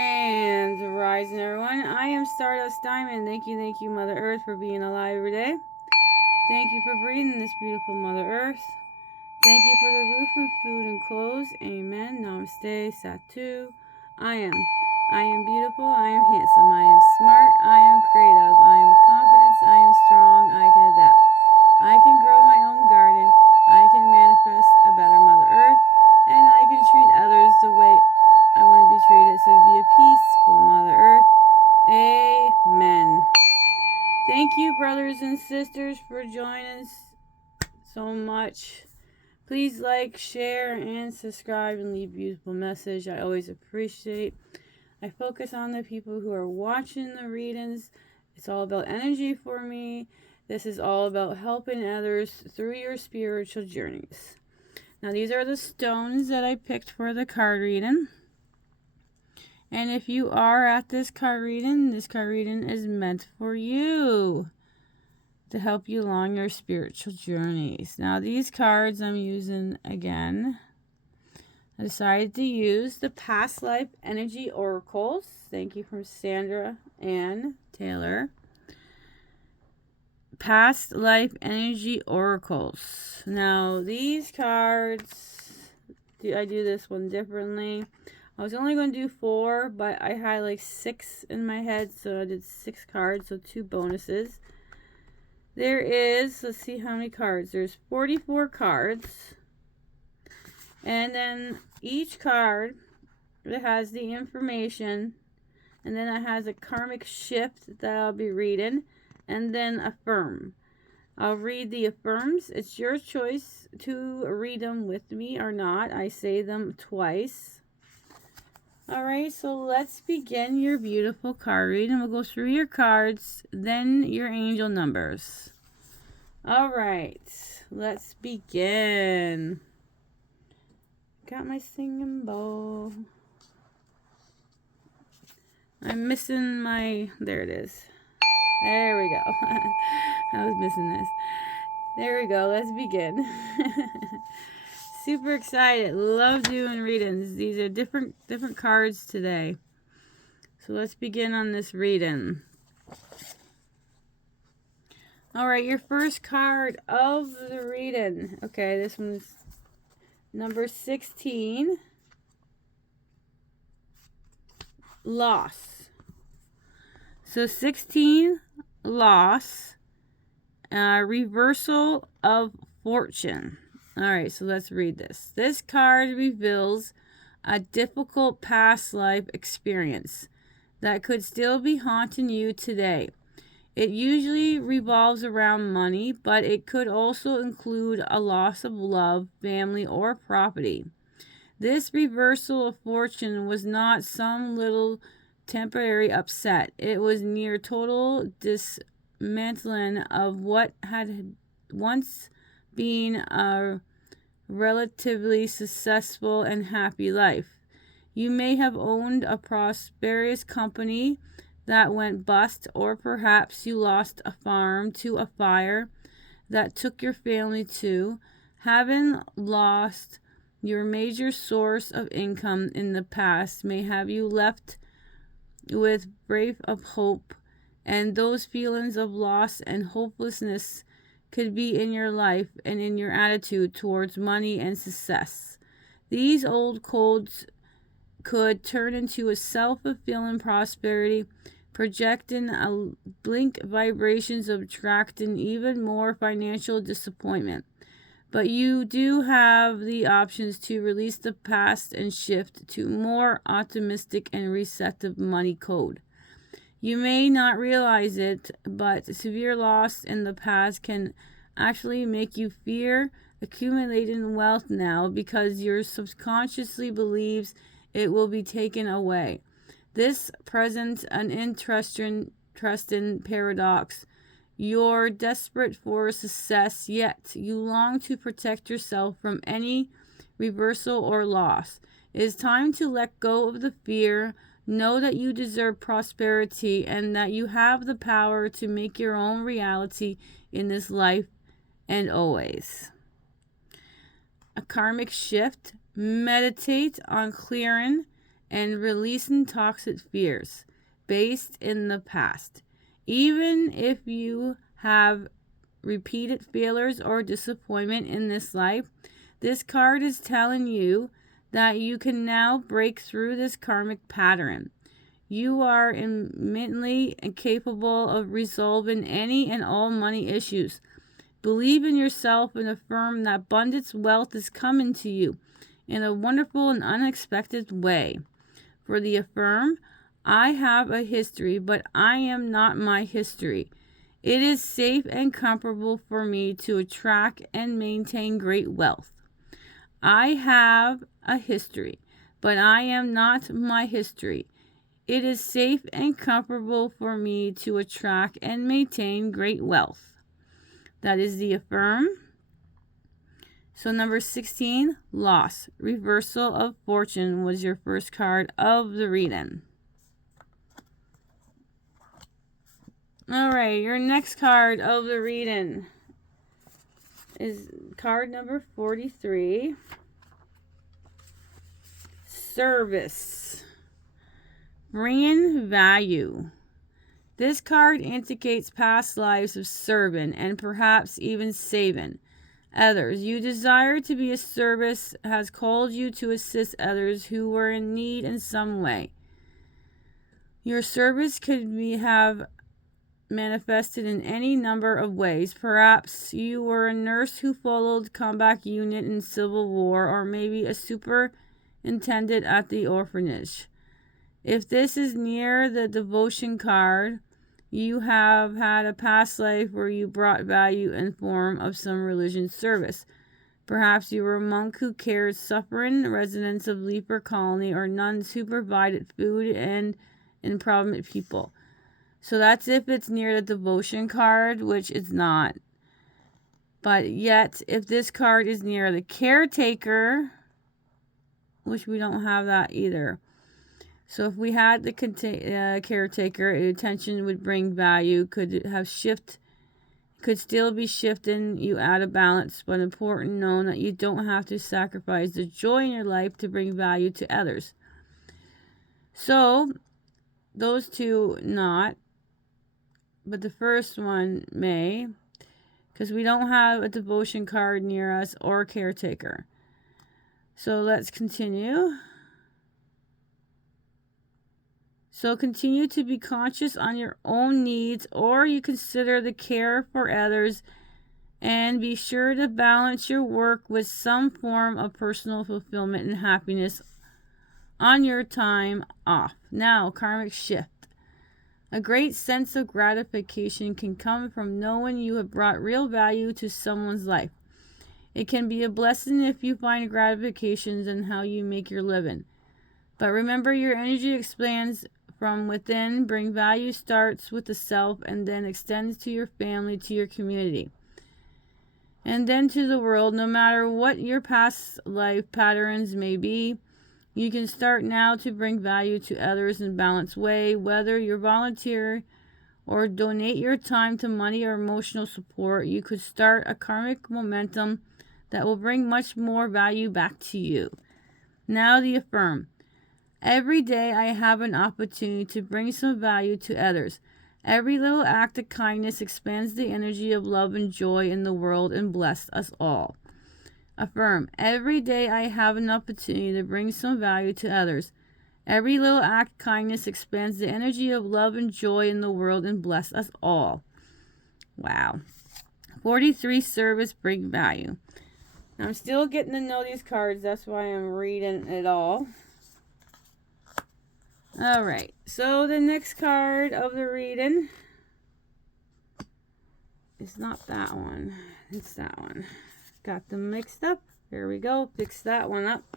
Grand Rising, everyone. I am Stardust Diamond. Thank you, Mother Earth, for being alive every day. Thank you for breathing this beautiful Mother Earth. Thank you for the roof and food and clothes. Amen. Namaste. Satu. I am beautiful. I am handsome. I am smart. I am creative. I am confident. I am strong. I can adapt. I can grow my own garden. I can manifest a better Mother Earth. And I can treat others the way I want to be treated. So to be a peaceful Mother Earth. Amen. Thank you, brothers and sisters, for joining us so much. Please like, share, and subscribe and leave a beautiful message. I always appreciate. I focus on the people who are watching the readings. It's all about energy for me. This is all about helping others through your spiritual journeys. Now, these are the stones that I picked for the card reading. And if you are at this card reading is meant for you to help you along your spiritual journeys. Now, these cards I'm using again. I decided to use the Past Life Energy Oracles. Thank you from Sandra Ann Taylor. Past Life Energy Oracles. Now, these cards, I do this one differently. I was only going to do 4, but I had like 6 in my head, so I did 6 cards, so 2 bonuses. There is, let's see how many cards. There's 44 cards. And then each card, it has the information. And then it has a karmic shift that I'll be reading. And then affirm. I'll read the affirms. It's your choice to read them with me or not. I say them twice. Alright, so let's begin your beautiful card reading. We'll go through your cards, then your angel numbers. Alright, let's begin. Got my singing bowl. I'm missing my... There it is. There we go. I was missing this. There we go. Let's begin. Super excited. Love doing readings. These are different cards today. So let's begin on this reading. Alright, your first card of the reading. Okay, this one's number 16. Loss. So 16, loss. Reversal of fortune. Alright, so let's read this. This card reveals a difficult past life experience that could still be haunting you today. It usually revolves around money, but it could also include a loss of love, family, or property. This reversal of fortune was not some little temporary upset. It was near total dismantling of what had once been a relatively successful and happy life. You may have owned a prosperous company that went bust, or perhaps you lost a farm to a fire that took your family too. Having lost your major source of income in the past may have you left with breath of hope, and those feelings of loss and hopelessness could be in your life and in your attitude towards money and success. These old codes could turn into a self-fulfilling prosperity, projecting a blink vibrations of attracting even more financial disappointment. But you do have the options to release the past and shift to more optimistic and receptive money code. You may not realize it, but severe loss in the past can actually make you fear accumulating wealth now because your subconsciously believes it will be taken away. This presents an interesting paradox. You're desperate for success, yet you long to protect yourself from any reversal or loss. It is time to let go of the fear. Know that you deserve prosperity and that you have the power to make your own reality in this life and always. A karmic shift. Meditate on clearing and releasing toxic fears based in the past. Even if you have repeated failures or disappointment in this life, this card is telling you that you can now break through this karmic pattern. You are immensely capable of resolving any and all money issues. Believe in yourself and affirm that abundance wealth is coming to you in a wonderful and unexpected way. For the affirm, I have a history, but I am not my history. It is safe and comfortable for me to attract and maintain great wealth. I have a history, but I am not my history. It is safe and comfortable for me to attract and maintain great wealth. That is the affirm. So number 16, loss. Reversal of fortune was your first card of the reading. All right, your next card of the reading is card number 43. Service. Bringing value. This card indicates past lives of serving and perhaps even saving others. You desire to be a service has called you to assist others who were in need in some way. Your service could have manifested in any number of ways. Perhaps you were a nurse who followed combat unit in Civil War, or maybe a superintendent at the orphanage. If this is near the devotion card, you have had a past life where you brought value in form of some religion service. Perhaps you were a monk who cared suffering residents of leper colony, or nuns who provided food and impoverished people. So that's if it's near the devotion card, which it's not. But yet, if this card is near the caretaker, which we don't have that either. So if we had the caretaker, attention would bring value, could still be shifting you out of balance, but important knowing that you don't have to sacrifice the joy in your life to bring value to others. So those two not, but the first one may, because we don't have a devotion card near us or a caretaker. So let's continue. So continue to be conscious on your own needs, or you consider the care for others, and be sure to balance your work with some form of personal fulfillment and happiness on your time off. Now, karmic shift. A great sense of gratification can come from knowing you have brought real value to someone's life. It can be a blessing if you find gratifications in how you make your living. But remember, your energy expands from within. Bring value starts with the self and then extends to your family, to your community, and then to the world. No matter what your past life patterns may be, you can start now to bring value to others in a balanced way, whether you volunteer or donate your time to money or emotional support. You could start a karmic momentum that will bring much more value back to you. Now the affirm. Every day I have an opportunity to bring some value to others. Every little act of kindness expands the energy of love and joy in the world and bless us all. Affirm. Every day I have an opportunity to bring some value to others. Every little act of kindness expands the energy of love and joy in the world and bless us all. Wow. 43, service, bring value. Now, I'm still getting to know these cards. That's why I'm reading it all. All right. So the next card of the reading is not that one. It's that one. Got them mixed up. Here we go. Fix that one up.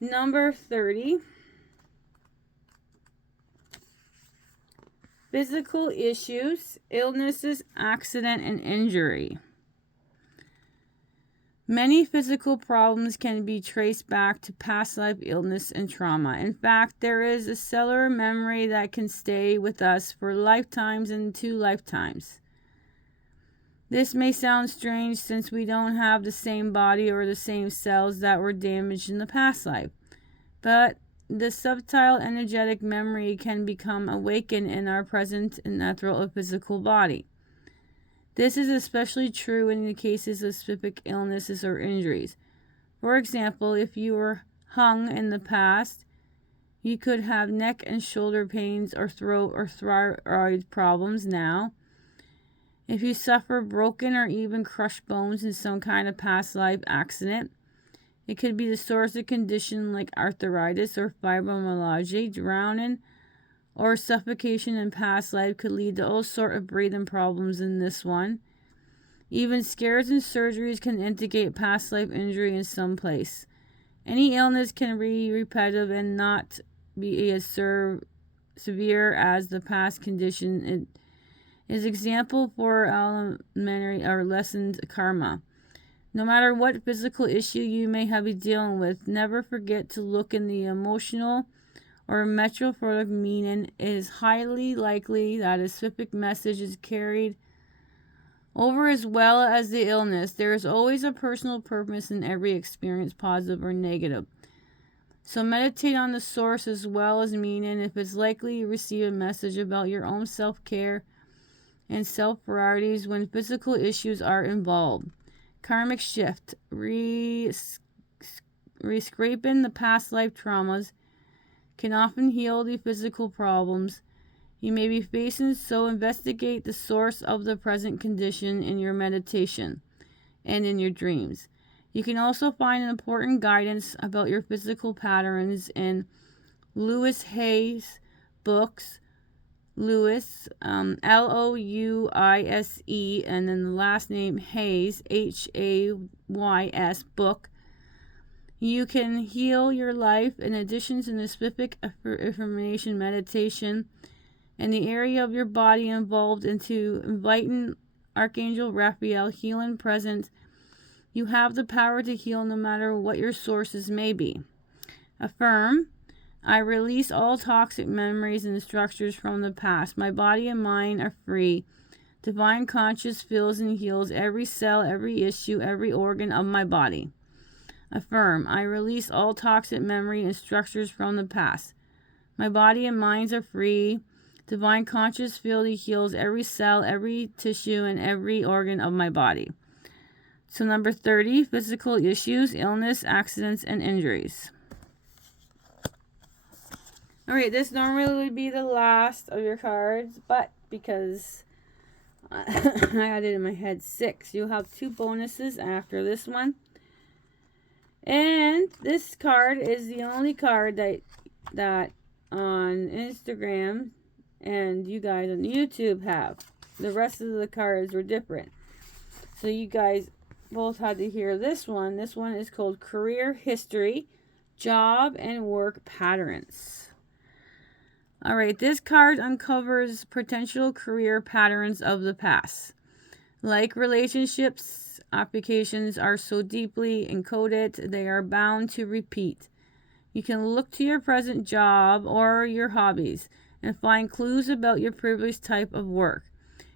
Number 30. Physical issues, illnesses, accident, and injury. Many physical problems can be traced back to past life illness and trauma. In fact, there is a cellular memory that can stay with us for lifetimes and 2 lifetimes. This may sound strange since we don't have the same body or the same cells that were damaged in the past life. But the subtle energetic memory can become awakened in our present and ethereal physical body. This is especially true in the cases of specific illnesses or injuries. For example, if you were hung in the past, you could have neck and shoulder pains or throat or thyroid problems now. If you suffer broken or even crushed bones in some kind of past life accident, it could be the source of condition like arthritis or fibromyalgia. Drowning or suffocation in past life could lead to all sorts of breathing problems in this one. Even scares and surgeries can indicate past life injury in some place. Any illness can be repetitive and not be as severe as the past condition. It is example for elementary or lessened karma. No matter what physical issue you may have been dealing with, never forget to look in the emotional or metaphoric meaning. It is highly likely that a specific message is carried over as well as the illness. There is always a personal purpose in every experience, positive or negative. So meditate on the source as well as meaning. If it's likely you receive a message about your own self-care and self-priorities when physical issues are involved. Karmic shift. Rescraping the past life traumas can often heal the physical problems you may be facing, so investigate the source of the present condition in your meditation and in your dreams. You can also find important guidance about your physical patterns in Louis Hayes' books. Louis, Louise, and then the last name Hayes, Hays book. You can heal your life in addition to the specific affirmation meditation and the area of your body involved into inviting Archangel Raphael healing present. You have the power to heal no matter what your sources may be. Affirm, I release all toxic memories and structures from the past. My body and mind are free. Divine conscious fills and heals every cell, every issue, every organ of my body. Affirm, I release all toxic memory and structures from the past. My body and minds are free. Divine conscious field heals every cell, every tissue, and every organ of my body. So number 30, physical issues, illness, accidents, and injuries. All right, this normally would be the last of your cards, but because I had it in my head 6, you'll have 2 bonuses after this one. And this card is the only card that on Instagram and you guys on YouTube have. The rest of the cards were different. So you guys both had to hear this one. This one is called Career History, Job and Work Patterns. All right, this card uncovers potential career patterns of the past. Like relationships, applications are so deeply encoded, they are bound to repeat. You can look to your present job or your hobbies and find clues about your previous type of work.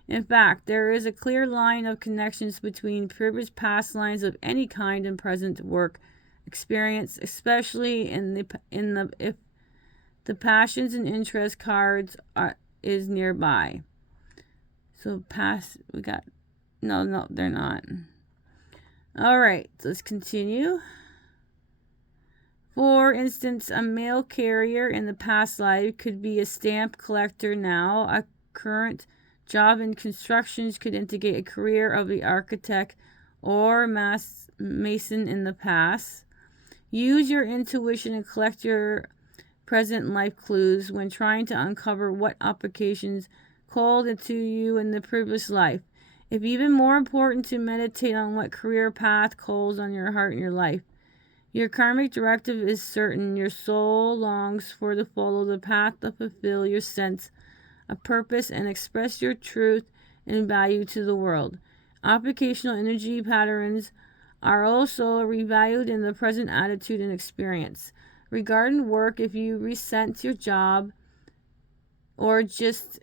In fact, there is a clear line of connections between previous past lines of any kind and present work experience, especially if the passions and interest cards is nearby. So past, we got, no, they're not. All right, let's continue. For instance, a mail carrier in the past life could be a stamp collector now. A current job in constructions could indicate a career of the architect or mason in the past. Use your intuition and collect your present life clues when trying to uncover what applications called into you in the previous life. If even more important, to meditate on what career path calls on your heart and your life. Your karmic directive is certain. Your soul longs for to follow the path to fulfill your sense of purpose and express your truth and value to the world. Applicational energy patterns are also revalued in the present attitude and experience. Regarding work, if you resent your job or just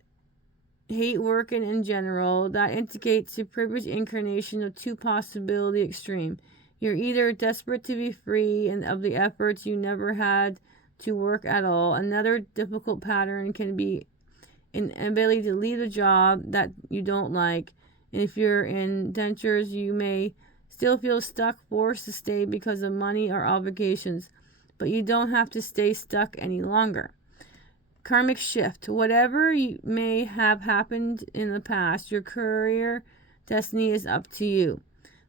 hate working in general, that indicates a privileged incarnation of 2 possibility extreme. You're either desperate to be free and of the efforts you never had to work at all. Another difficult pattern can be an ability to leave a job that you don't like. And if you're in dentures, you may still feel stuck, forced to stay because of money or obligations, but you don't have to stay stuck any longer. Karmic shift. Whatever may have happened in the past, your career destiny is up to you.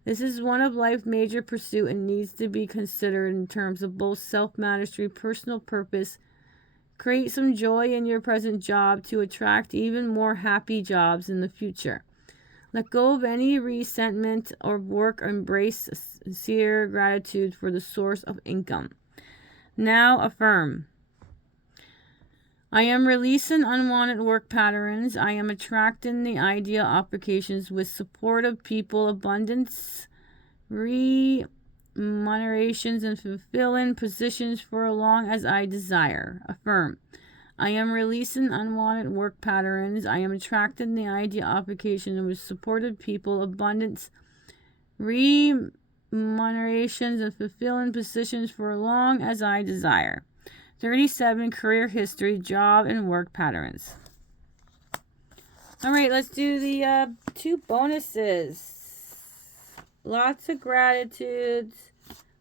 This is one of life's major pursuits and needs to be considered in terms of both self-mastery, personal purpose. Create some joy in your present job to attract even more happy jobs in the future. Let go of any resentment or work. Embrace sincere gratitude for the source of income. Now affirm. I am releasing unwanted work patterns. I am attracting the ideal applications with supportive people, abundance, remunerations, and fulfilling positions for as long as I desire. Affirm. I am releasing unwanted work patterns. I am attracting the ideal application with supportive people, abundance, remunerations, and fulfilling positions for as long as I desire. 37, career history, job, and work patterns. All right, let's do the 2 bonuses. Lots of gratitudes.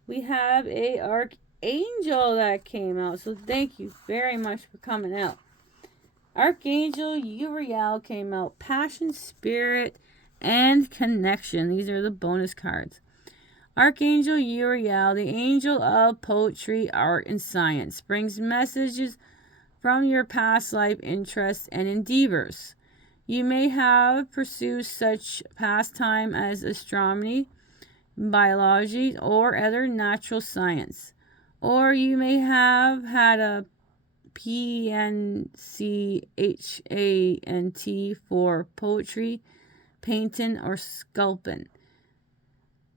We have a Archangel that came out, so thank you very much for coming out. Archangel Uriel came out. Passion, spirit, and connection. These are the bonus cards. Archangel Uriel, the angel of poetry, art, and science, brings messages from your past life interests and endeavors. You may have pursued such pastime as astronomy, biology, or other natural science. Or you may have had a PNCHANT for poetry, painting, or sculpting.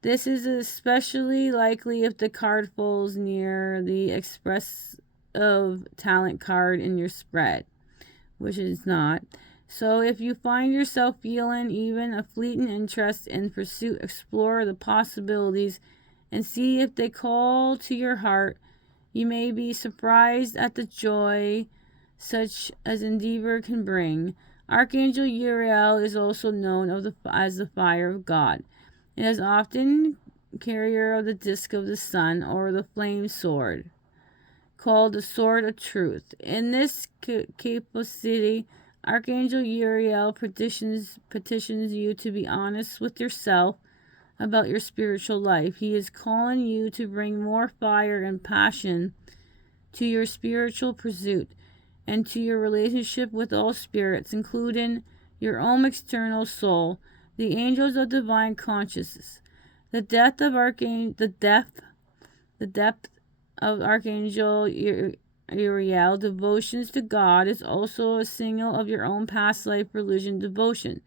This is especially likely if the card falls near the expressive talent card in your spread, which is not. So if you find yourself feeling even a fleeting interest in pursuit, explore the possibilities and see if they call to your heart. You may be surprised at the joy such as endeavor can bring. Archangel Uriel is also known as the fire of God. It is often carrier of the disc of the sun or the flame sword, called the sword of truth. In this capacity, Archangel Uriel petitions you to be honest with yourself about your spiritual life. He is calling you to bring more fire and passion to your spiritual pursuit and to your relationship with all spirits, including your own external soul, the angels of divine consciousness. The depth of Archangel Uriel devotions to God is also a signal of your own past life religion devotion.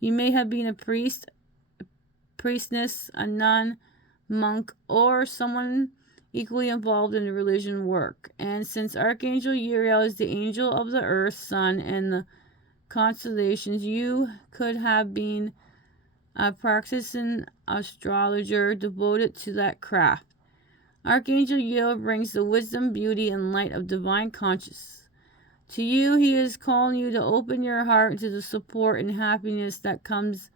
You may have been a priest, priestess, a nun, monk, or someone equally involved in the religion work. And since Archangel Uriel is the angel of the earth, sun, and the constellations, you could have been a practicing astrologer devoted to that craft. Archangel Uriel brings the wisdom, beauty, and light of divine consciousness. To you, he is calling you to open your heart to the support and happiness that comes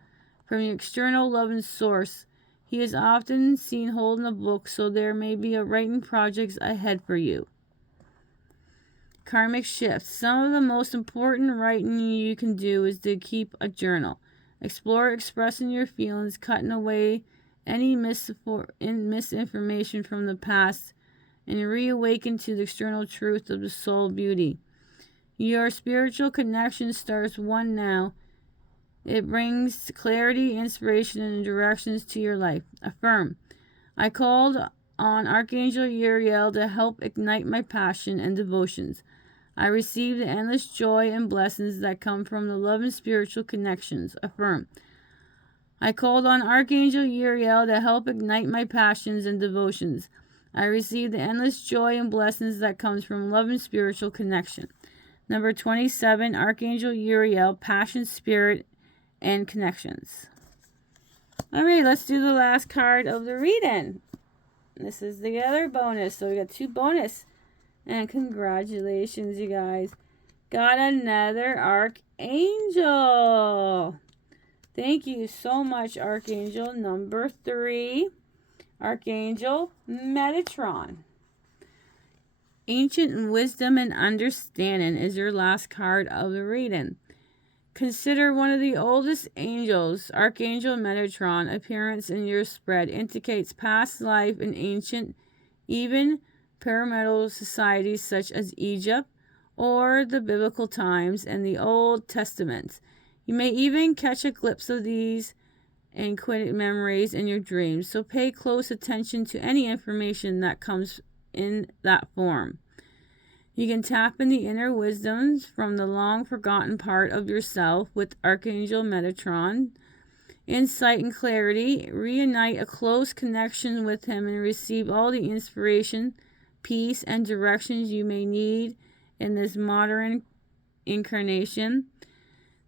from your external loving source. He is often seen holding a book, so there may be a writing projects ahead for you. Karmic shifts. Some of the most important writing you can do is to keep a journal. Explore expressing your feelings, cutting away any misinformation from the past, and reawaken to the external truth of the soul beauty. Your spiritual connection starts one now. It brings clarity, inspiration, and directions to your life. Affirm. I called on Archangel Uriel to help ignite my passion and devotions. I received the endless joy and blessings that come from the love and spiritual connections. Affirm. I called on Archangel Uriel to help ignite my passions and devotions. I received the endless joy and blessings that comes from love and spiritual connection. Number 27, Archangel Uriel, passion, spirit, and connections. All right, let's do the last card of the reading. This is the other bonus. So we got 2 bonus And congratulations, you guys. Got another Archangel. Thank you so much, Archangel number 3. Archangel Metatron. Ancient wisdom and understanding is your last card of the reading. Consider one of the oldest angels, Archangel Metatron. Appearance in your spread indicates past life in ancient, even pyramidal societies such as Egypt or the biblical times and the Old Testament. You may even catch a glimpse of these inquisitive memories in your dreams, so pay close attention to any information that comes in that form. You can tap in the inner wisdoms from the long forgotten part of yourself with Archangel Metatron. Insight and clarity, reunite a close connection with him and receive all the inspiration, peace, and directions you may need in this modern incarnation.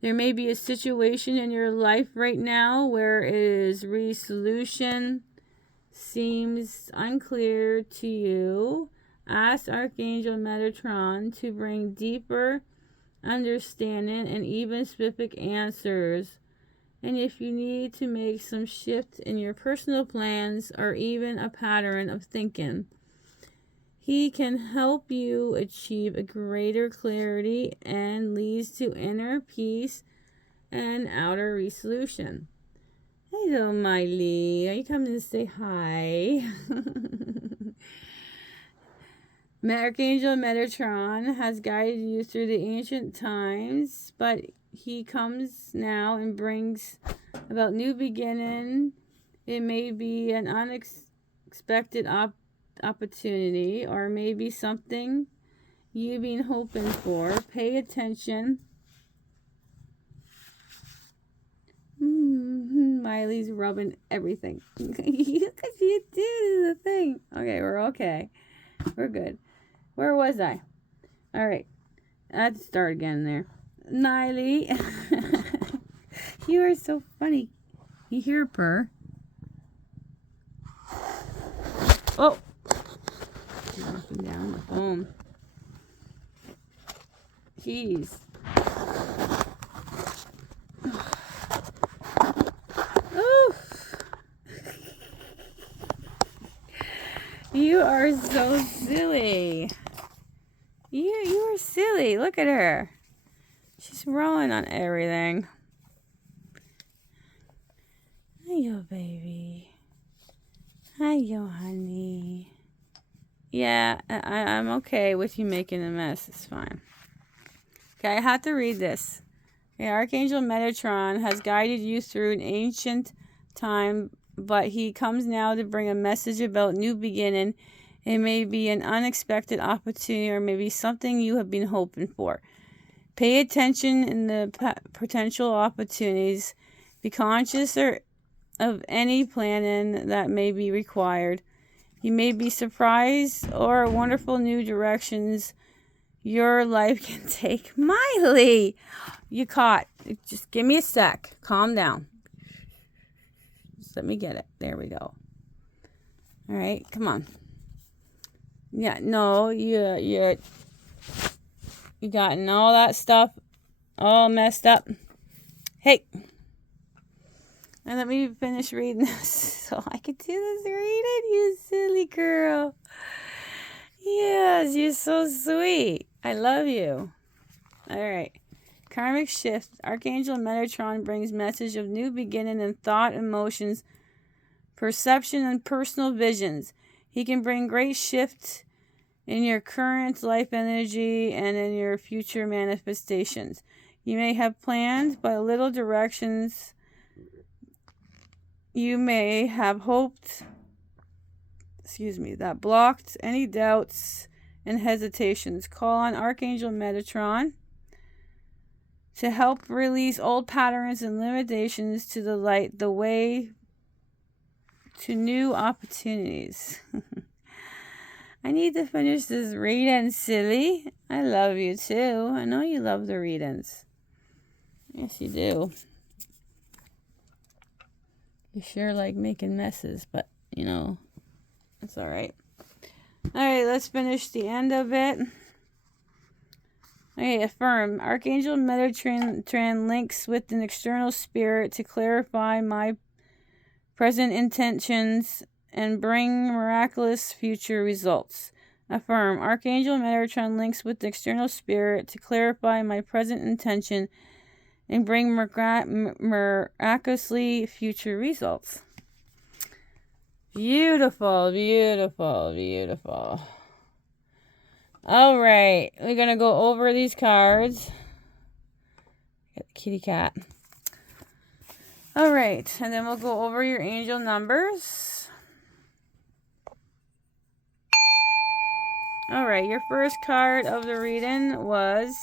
There may be a situation in your life right now where it is resolution seems unclear to you. Ask Archangel Metatron to bring deeper understanding and even specific answers. And if you need to make some shift in your personal plans or even a pattern of thinking, he can help you achieve a greater clarity and leads to inner peace and outer resolution. Hello, Miley. Are you coming to say hi? Archangel Metatron has guided you through the ancient times, but he comes now and brings about new beginning. It may be an unexpected opportunity or maybe something you've been hoping for. Pay attention. Miley's rubbing everything. Look at you do the thing. Okay, we're okay. We're good. Where was I? All right. Let's start again there. Miley. You are so funny. You hear a purr? Oh. Knocking down the phone. Jeez. Oof. You are so silly. You are silly. Look at her. She's rolling on everything. Hiyo, baby. Hiyo, honey. Yeah, I'm okay with you making a mess. It's fine. Okay, I have to read this. Okay, Archangel Metatron has guided you through an ancient time, but he comes now to bring a message about new beginning. It may be an unexpected opportunity or maybe something you have been hoping for. Pay attention in the potential opportunities. Be conscious of any planning that may be required. You may be surprised or wonderful new directions your life can take. Miley, you caught. Just give me a sec. Calm down. Just let me get it. There we go. All right, come on. Yeah, no, you gotten all that stuff all messed up. Hey, and let me finish reading this so I can do this reading, you silly girl. Yes, you're so sweet. I love you. All right. Karmic shift. Archangel Metatron brings message of new beginning in thought, emotions, perception, and personal visions. He can bring great shift in your current life energy and in your future manifestations. You may have planned, but little directions you may have hoped, that blocked any doubts and hesitations. Call on Archangel Metatron to help release old patterns and limitations to the light, the way to new opportunities. I need to finish this reading, silly. I love you too. I know you love the readings. Yes, you do. You sure like making messes, but, it's all right. Alright, let's finish the end of it. Okay, affirm. Archangel Metatron links with an external spirit to clarify my present intentions and bring miraculous future results. Affirm. Archangel Metatron links with the external spirit to clarify my present intention and bring miraculously future results. Beautiful, beautiful, beautiful. All right, we're going to go over these cards. Got the kitty cat. All right, and then we'll go over your angel numbers. All right, your first card of the reading was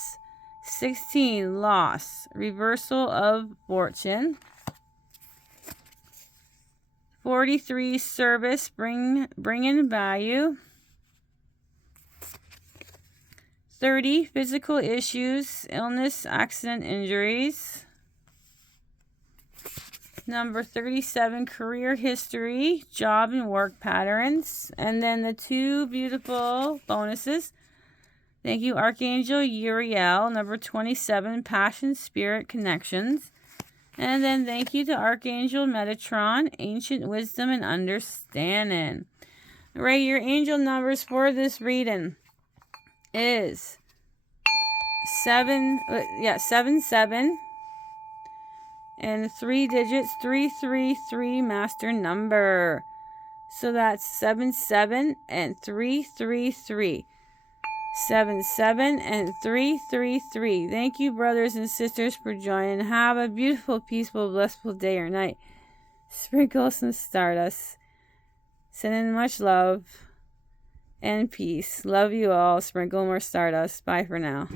16, loss, reversal of fortune. 43, service, bringing value. 30, physical issues, illness, accident, injuries. Number 37, career history, job and work patterns. And then the two beautiful bonuses. Thank you, Archangel Uriel. Number 27, passion, spirit, connections. And then thank you to Archangel Metatron, ancient wisdom and understanding. All right, your angel numbers for this reading is 7, and 3 digits, 333 master number. So that's 77 and 333. 77 and 333. Thank you, brothers and sisters, for joining. Have a beautiful, peaceful, blissful day or night. Sprinkle some stardust. Sending much love and peace. Love you all. Sprinkle more stardust. Bye for now.